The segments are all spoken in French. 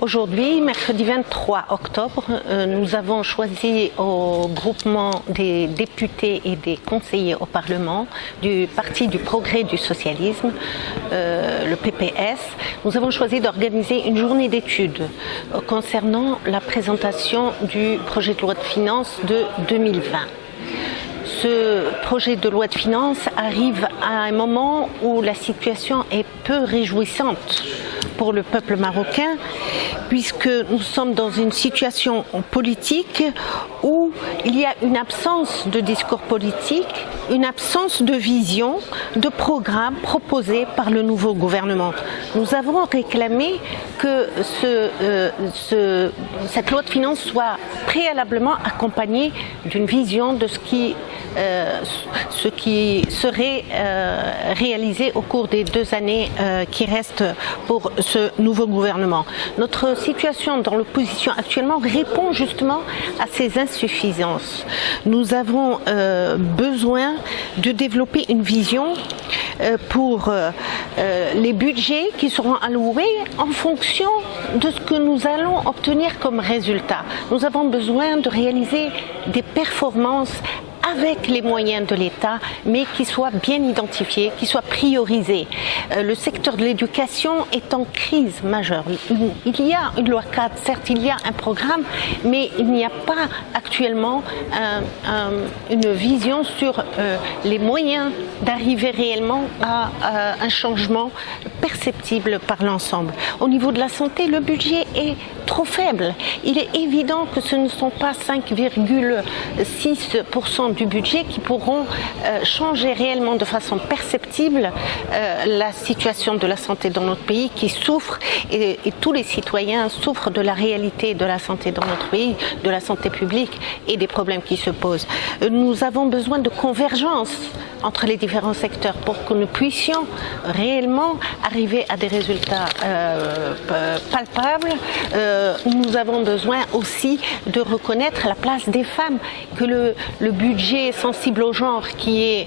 Aujourd'hui, mercredi 23 octobre, nous avons choisi au groupement des députés et des conseillers au Parlement du Parti du Progrès du Socialisme, le PPS, nous avons choisi d'organiser une journée d'études concernant la présentation du projet de loi de finances de 2020. Ce projet de loi de finances arrive à un moment où la situation est peu réjouissante pour le peuple marocain, puisque nous sommes dans une situation politique où il y a une absence de discours politique, une absence de vision, de programme proposé par le nouveau gouvernement. Nous avons réclamé que cette loi de finances soit préalablement accompagnée d'une vision de ce qui serait réalisé au cours des 2 années qui restent pour ce nouveau gouvernement. Notre situation dans l'opposition actuellement répond justement à ces insuffisances. Nous avons besoin de développer une vision pour les budgets qui seront alloués en fonction de ce que nous allons obtenir comme résultat. Nous avons besoin de réaliser des performances avec les moyens de l'État, mais qui soient bien identifiés, qui soient priorisés. Le secteur de l'éducation est en crise majeure. Il y a une loi cadre, certes, il y a un programme, mais il n'y a pas actuellement une vision sur les moyens d'arriver réellement à un changement perceptible par l'ensemble. Au niveau de la santé, le budget est trop faible. Il est évident que ce ne sont pas 5,6% du budget qui pourront changer réellement de façon perceptible la situation de la santé dans notre pays qui souffre et tous les citoyens souffrent de la réalité de la santé dans notre pays, de la santé publique et des problèmes qui se posent. Nous avons besoin de convergence entre les différents secteurs pour que nous puissions réellement arriver à des résultats palpables. Nous avons besoin aussi de reconnaître la place des femmes, que le budget sensible au genre qui est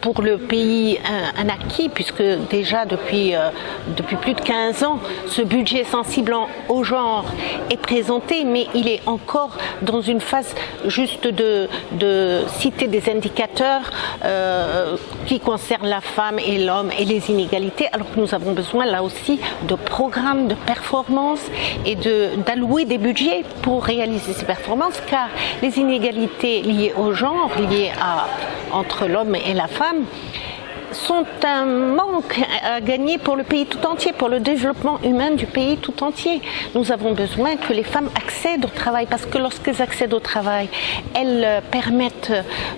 pour le pays un acquis, puisque déjà depuis plus de 15 ans, ce budget sensible au genre est présenté, mais il est encore dans une phase juste de citer des indicateurs qui concernent la femme et l'homme et les inégalités, alors que nous avons besoin là aussi de programmes de performance et d'allouer des budgets pour réaliser ces performances, car les inégalités liées au genre, liées entre l'homme et la femme, sont un manque à gagner pour le pays tout entier, pour le développement humain du pays tout entier. Nous avons besoin que les femmes accèdent au travail, parce que lorsqu'elles accèdent au travail, elles permettent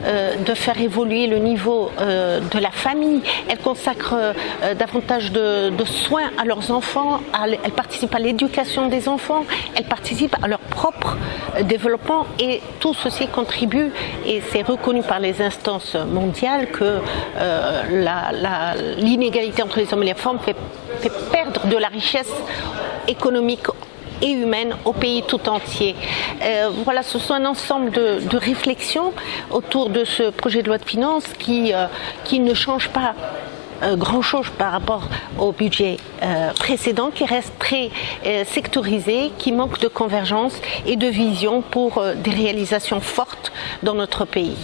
de faire évoluer le niveau de la famille, elles consacrent davantage de soins à leurs enfants, elles participent à l'éducation des enfants, elles participent à leur propre développement, et tout ceci contribue, et c'est reconnu par les instances mondiales, que l'inégalité entre les hommes et les femmes fait perdre de la richesse économique et humaine au pays tout entier. Voilà, ce sont un ensemble de réflexions autour de ce projet de loi de finances qui ne change pas grand-chose par rapport au budget précédent, qui reste très sectorisé, qui manque de convergence et de vision pour des réalisations fortes dans notre pays.